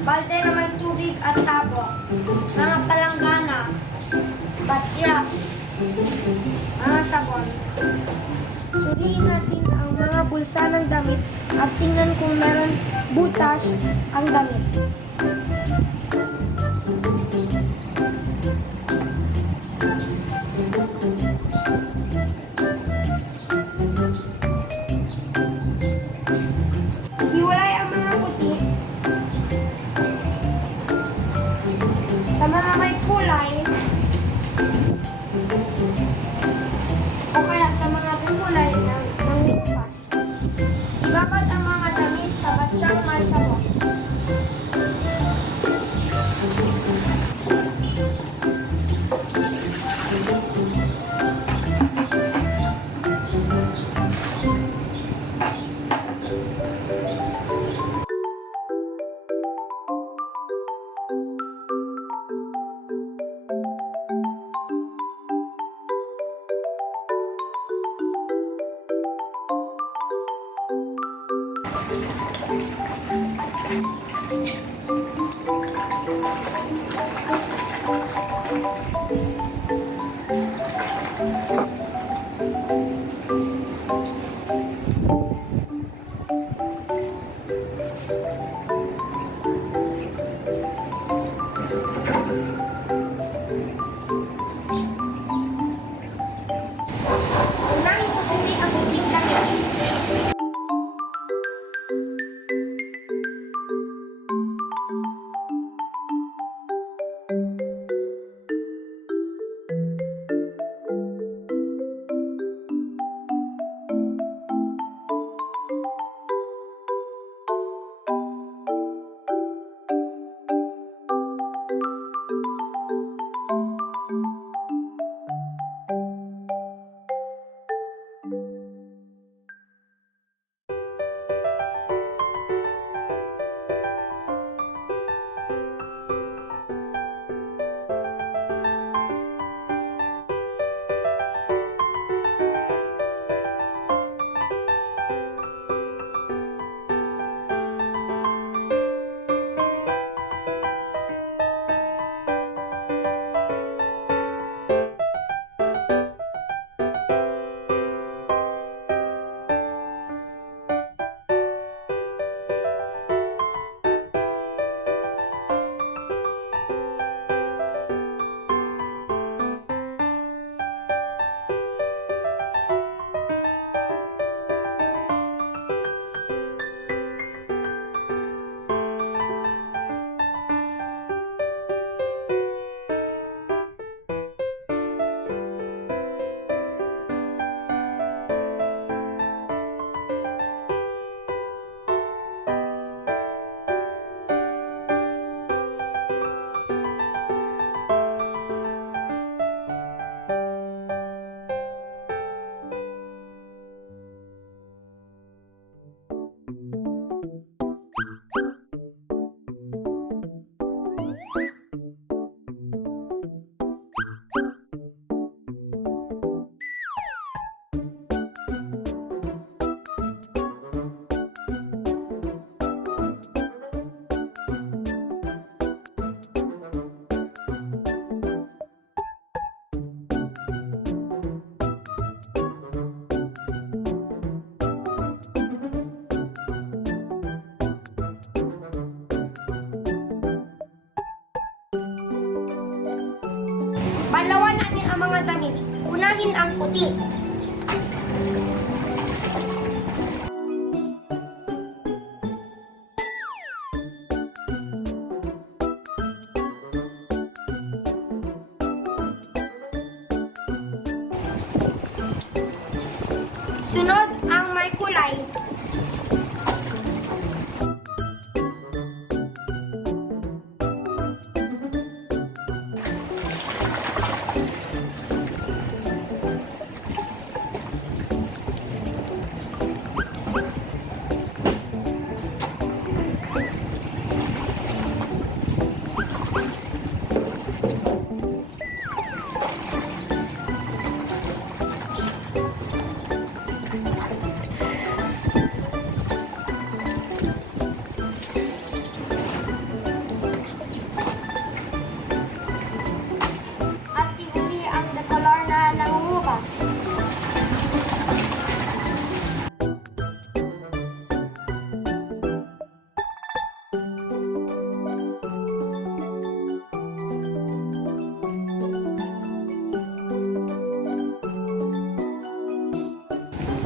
balde na may tubig at tabo, mga palanggana, batya, mga sabon. Suriin natin ang mga bulsa ng damit at tingnan kung meron butas ang damit. Hiwalay ang mga puti sa mga may kulay o kaya sa mga kulay ng bukas. Ibabad ang mga damit sa batsyang may sabon. Unahin mo sundin ang puting damit. Banlawan natin ang mga damit. Unahin ang puti. Sunod ang may kulay.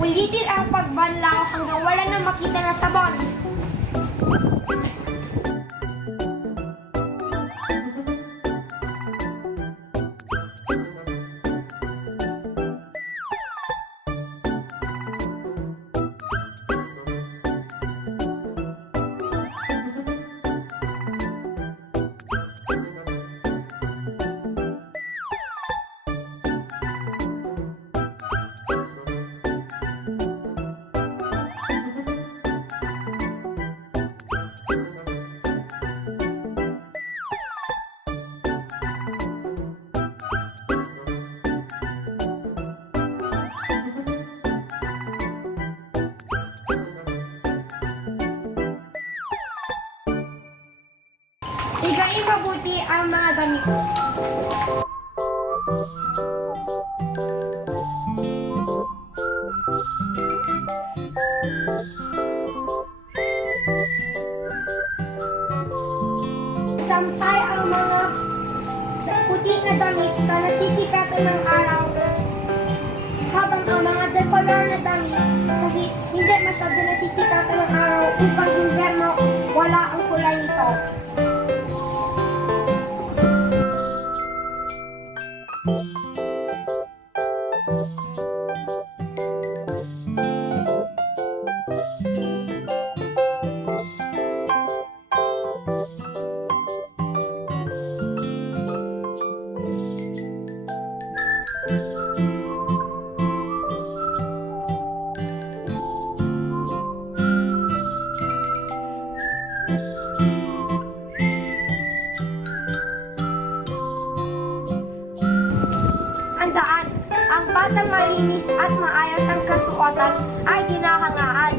Ulitin ang pagbanlaw hanggang wala na makita na sabon. Higain mabuti ang mga damit. Sampay ang mga puti na damit sa nasisikatan ng araw, habang ang mga decolor na damit sa hindi masyado nasisikatan ng araw upang hindi wala ang kulay nito. Ang batang malinis at maayos ang kasuotan ay hinahangaan.